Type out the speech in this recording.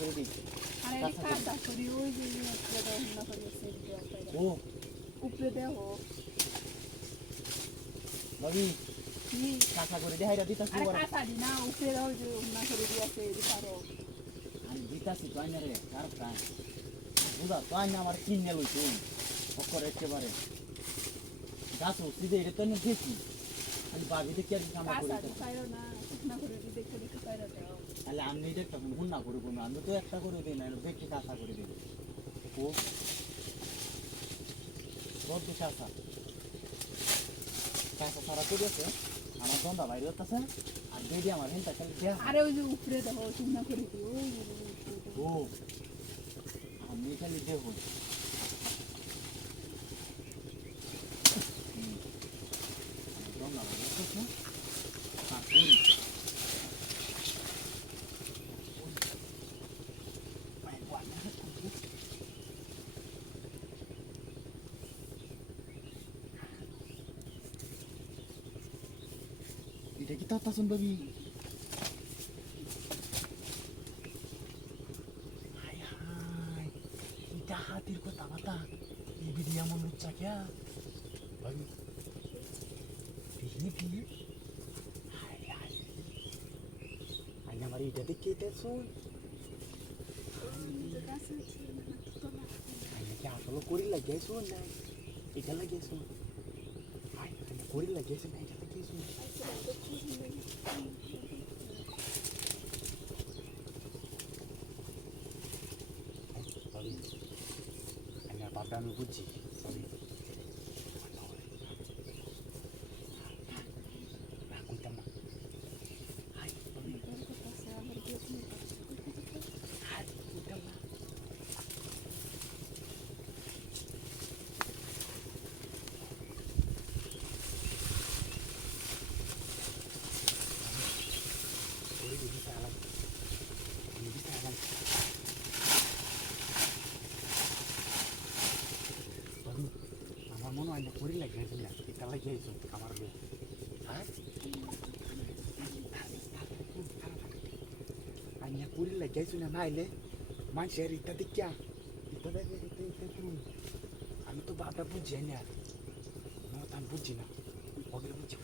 করে দিই আরে কাদা করি ওই যে উপরে দাও না করে সেট দেওয়া ও উপরে দাও বাবি কি কাঁচা করে দে হাইরা দিতাছি আরে বড় কাঁচা দি না উপরে দাও যে না করে দিয়েছে এই পারো আমি দিতাছি তো আইনা রে আর প্রাণ বুঝা তো আইনা আমার কিনে লইছো অকর একেবারে গাছ সিধে এটা তো দেখি আমি বাবি দেখি আর কামা করি কাঁচা দি পারো না না করে দি দেখে দেখে পারো দাও তাহলে আমি এটা একটা গুণ না করবো না আমি তো একটা করে দিই না দেখি কাঁচা করে দিই ও বড় তো কাঁচা কাঁচা সারা করেছে আমার গন্ধা বাইরে হতেছে আর বেডি আমার হেনটা খালি দেয়া আরে ওই যে উপরে দাও তুমি না করে দিও ওই যে ও আমি খালি দেব গন্ধা বাইরে হতেছে আর করি এটা কি তাতা শুন বাবি হাই হাই এটা হাতির কথা মাতা এই বিধি এমন লুচ্চা ক্যা বাবি বিধি হাই হাই আই আমার এটা দেখে এটা শুন আমি কি আসলে করি লাগিয়ে শুন না এটা লাগিয়ে শুন হাই আমি করি লাগিয়েছি না এটা লাগিয়ে শুন বাবি আমি আর বাপটা আমি বুঝছি বাবি কইতাম না হাই বাবি হাই কইতাম না ওই দিদি সালাম বাবি আমার মনে হয় না করি লাগিয়েছি না এটা লাগিয়েছো আমার লোক হ্যাঁ আমি করি লাগিয়েছি না নাইলে মানুষের ইটা দেখিয়া ইটা দেখে আমি তো বাপটা বুঝি না আমি বুঝছি না ওকে বুঝছি